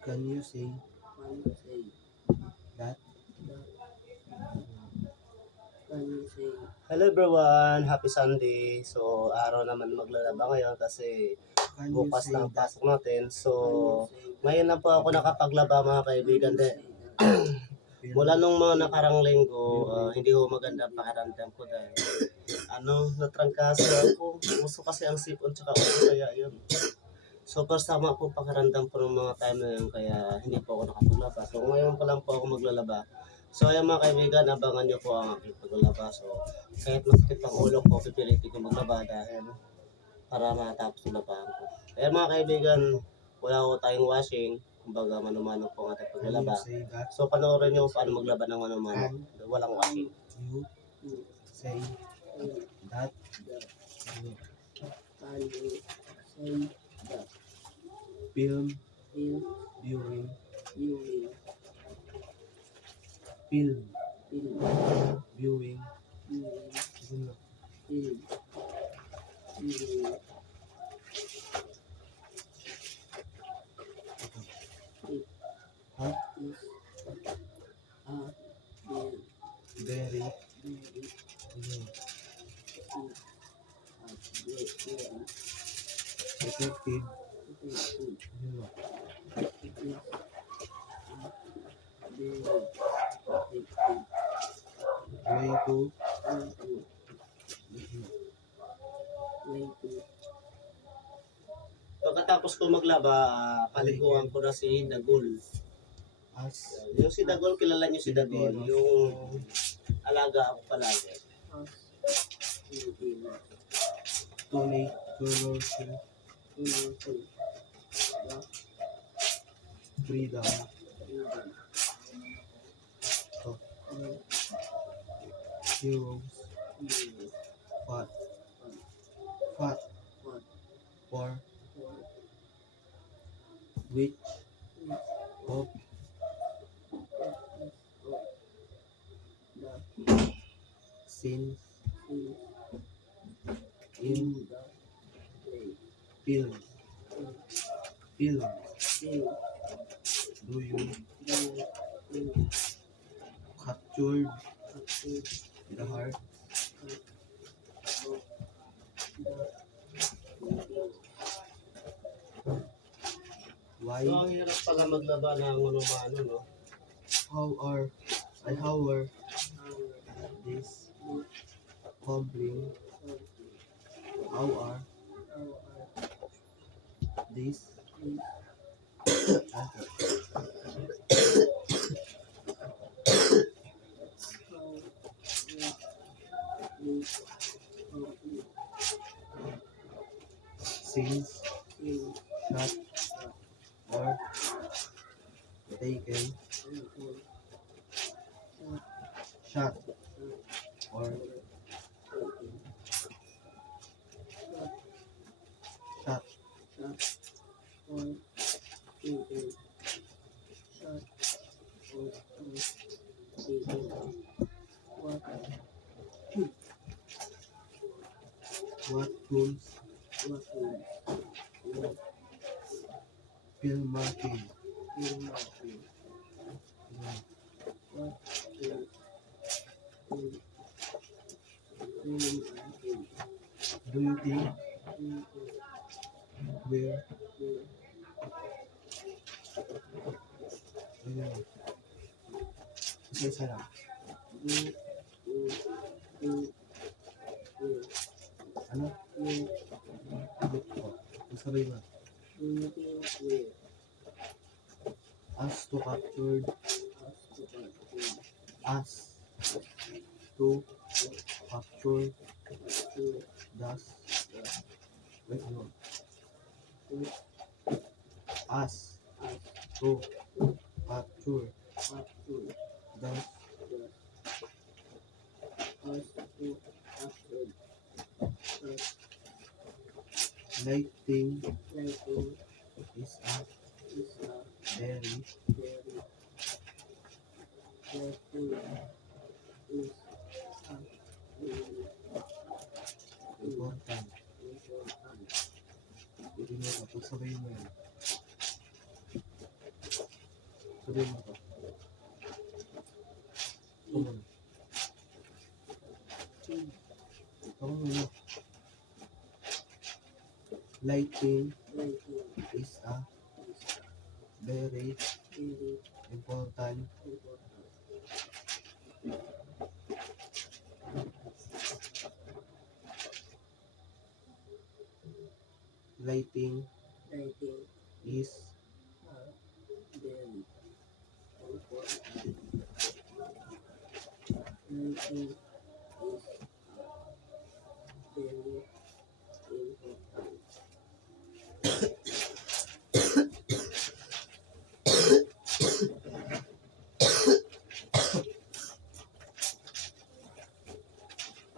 Can you say that? Can you say Hello everyone, happy Sunday. So araw naman maglalaba ngayon kasi can you bukas say na ang that? pasok natin. So Can you say that? ngayon na po ako nakapaglaba mga kaibigan. Feel Mula nung mga nakarang linggo, hindi ko maganda ang pakiramdam ko dahil natrangkaso ako. Gusto kasi ang sipon tsaka ulo kaya yun. So first tama po pakiramdam ko ng mga time na yun kaya hindi po ako nakapaglaba. So ngayon pa lang po ako maglalaba. So ayan mga kaibigan, abangan nyo po ang aking paglalaba. So kahit masakit ang ulo ko, pipilitin ko maglaba dahil para matapos yung labahan ko. Kaya mga kaibigan, wala ko tayong washing. Kumbaga mano-mano po ang ating Can you paglalaba. say that? So panoorin nyo paano maglaba ng mano-mano. Can Walang washing. you say that? Can you say that? Film Film viewing. viewing. Film Film viewing. viewing. Yun lang. Film viewing. Ha? Is a Very. very Yun. effective. Effective. Yun lang. Way to. Pagkatapos ko maglaba, paliguan ko na si Dagol. As. Yung si Dagol, kilala niyo si Dagol. Yung alaga ako palagi. To make promotion. Freedom. Heroes. Fat. Fat. For. Which. Of. Since. In. Film. Film. Do you captured the heart? Why? So, ang hirap pala maglaba ng ano-mano, no? How are this cobbling? How are this? Since shot or taken shot or shot what tools film marking. Do you think where isa lang. Ano? Look po. Sabay ba? As to captured. As to capture. Das. Wait, ano? As to capture. Das. Lighting is a very important. Pwede mo ito. Pagsabay mo yun. Sabihin mo to. Ito muna. Ito muna. Lighting is a very important lighting is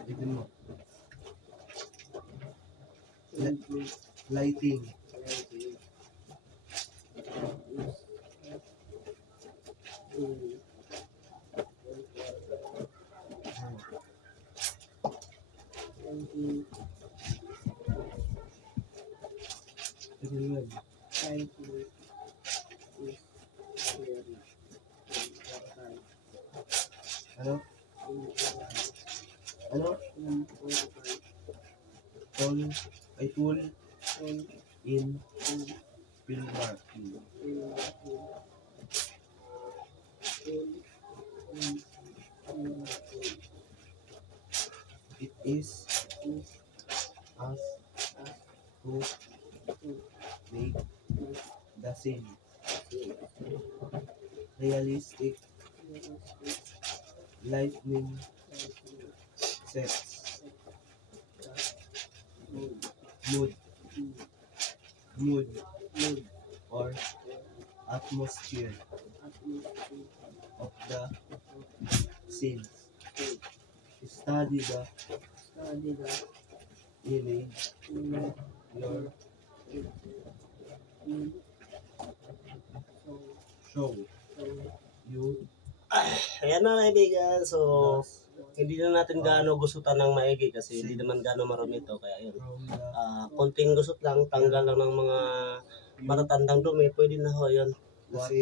Tignan mo. Lighting tignan mo yan. Ano? Ano? Tool in filmmaking. It is us who make the scene realistic, lightning sets, mood or atmosphere of the scene. Study the image your show you Ayan na kaibigan, so does hindi na natin gaano gusutan ng maigi kasi hindi naman gaano marumi ito. Kaya yun, from the konting gusot lang, tanggal lang ng mga matatandang dumi, pwede na ho yun. Kasi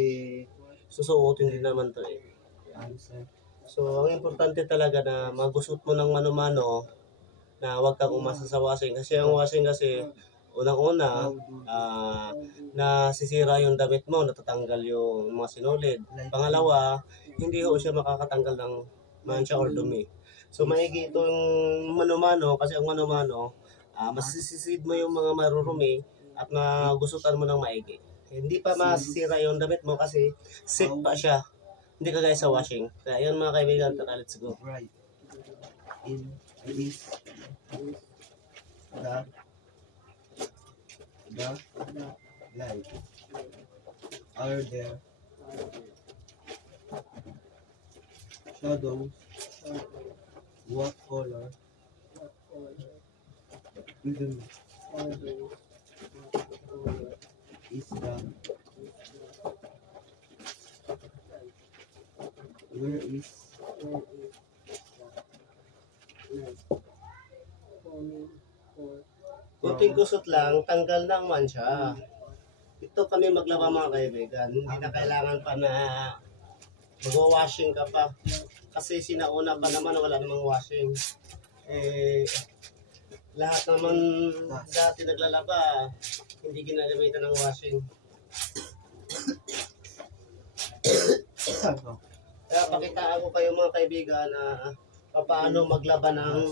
susuotin din naman to eh. answer. So ang importante talaga na magusot mo ng mano-mano na huwag kang umasa sa washing. Kasi ang washing kasi, unang-una, How do nasisira yung damit mo, natatanggal yung mga sinulid. Pangalawa, hindi ho siya makakatanggal ng mancha or dumi. So maigi itong mano-mano kasi ang mano-mano, masisisid mo yung mga marurumi at magusutan mo ng maigi. Hindi pa masisira yung damit mo kasi sit pa siya. Hindi kagaya sa washing. Kaya yun mga kaibigan, tara let's go. right in this the light? Are there shadows? What color even is the where is Kunting kusot lang, tanggal ng mancha. Ito kami maglaba mga kaibigan. Hindi na kailangan pa na mag-washing ka pa. Kasi sinauna pa naman wala namang washing. Lahat naman dati naglalaba, hindi ginagamitan ng washing. ano? Kaya pakitaan ko kayo mga kaibigan na paano maglaba ng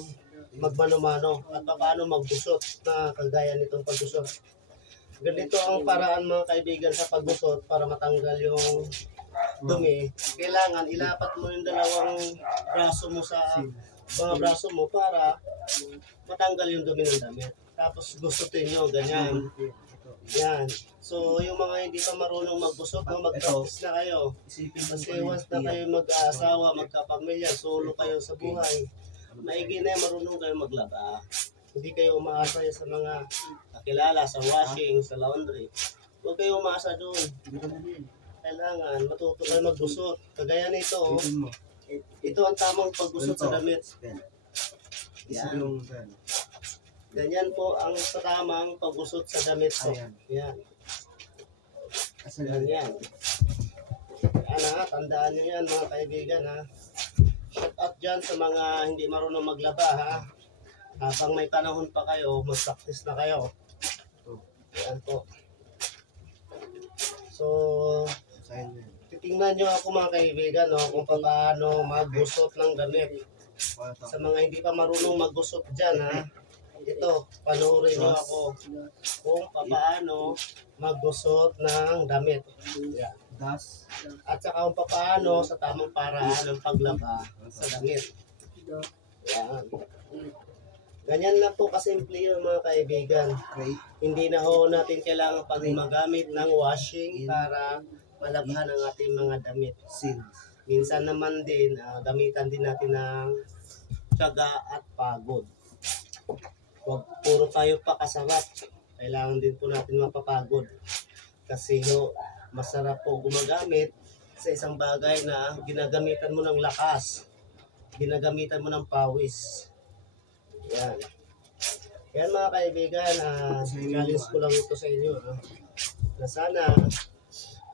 magmano-mano at paano maggusot na kagaya nitong paggusot. Ganito ang paraan mga kaibigan sa paggusot para matanggal yung dumi. Kailangan ilapat mo yung dalawang braso mo sa mga braso mo para matanggal yung dumi ng damit. Tapos gustutin nyo, ganyan. Yan. So, yung mga hindi pa marunong magbusot, mag-practice na kayo. Isipin mo Kasi once na kayo mag-aasawa, magkapamilya, solo kayo sa buhay, maigi na yung marunong kayo maglaba. Hindi kayo umaasa sa mga kakilala, sa washing, sa laundry. Huwag kayo umaasa doon. Kailangan matuto kayo magbusot. Kagaya nito, Isipin mo. ito ang tamang pagbusot sa damit. Isipin mo gan. Ganyan po ang tamang pagbusot sa damit ko. Ayan. Yan. Asan Yan, yan? yan. Yan ha, tandaan nyo yan mga kaibigan ha. Shout out dyan sa mga hindi marunong maglaba ha. Habang may panahon pa kayo, mag-practice na kayo. Yan po. So, Sign na yan. titingnan nyo ako mga kaibigan no, kung paano maggusot ng damit. Para Sa mga hindi pa marunong maggusot dyan ha. Ito, panoorin nyo ako kung paano maggusot ng damit. Yan. das. At saka kung paano sa tamang paraan ng paglaba sa damit. Yan. Ganyan lang po kasimple yun mga kaibigan. Crate. Hindi na ho natin kailangan pang magamit ng washing para malabhan ang ating mga damit. Sins. Minsan naman din, gamitan din natin ng tiyaga at pagod. Huwag puro tayo pakasarap. Kailangan din po natin mapapagod. Kasi ho, masarap po gumagamit sa isang bagay na ginagamitan mo ng lakas. Ginagamitan mo ng pawis. Yan. Yan mga kaibigan, challenge ko lang ito sa inyo. Na sana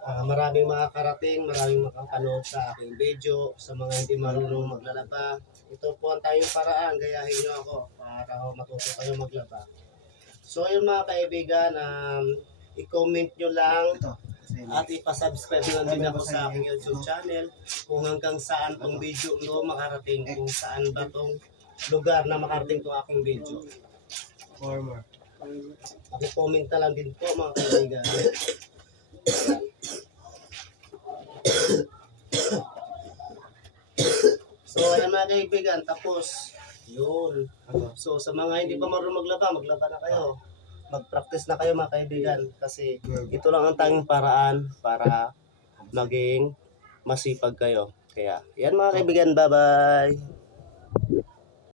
maraming makakarating, maraming makapanood sa aking video, sa mga hindi marunong maglalaba. Ito po ang tayong paraan, gayahin nyo ako para matuto kayo maglaba. So yun mga kaibigan, i-comment nyo lang Ito. Sign na. at ipasubscribe nyo lang din ako sa aking YouTube channel kung hanggang saan tong video ito makarating, kung saan ba tong lugar na makarating tong aking video. Former. Paki-comment na lang din po mga kaibigan. So ayan mga kaibigan, tapos yun. Ano? So sa mga hindi pa marunong maglaba, maglaba na kayo. Mag-practice na kayo mga kaibigan kasi ito lang ang tanging paraan para maging masipag kayo. Kaya yan mga kaibigan, bye-bye.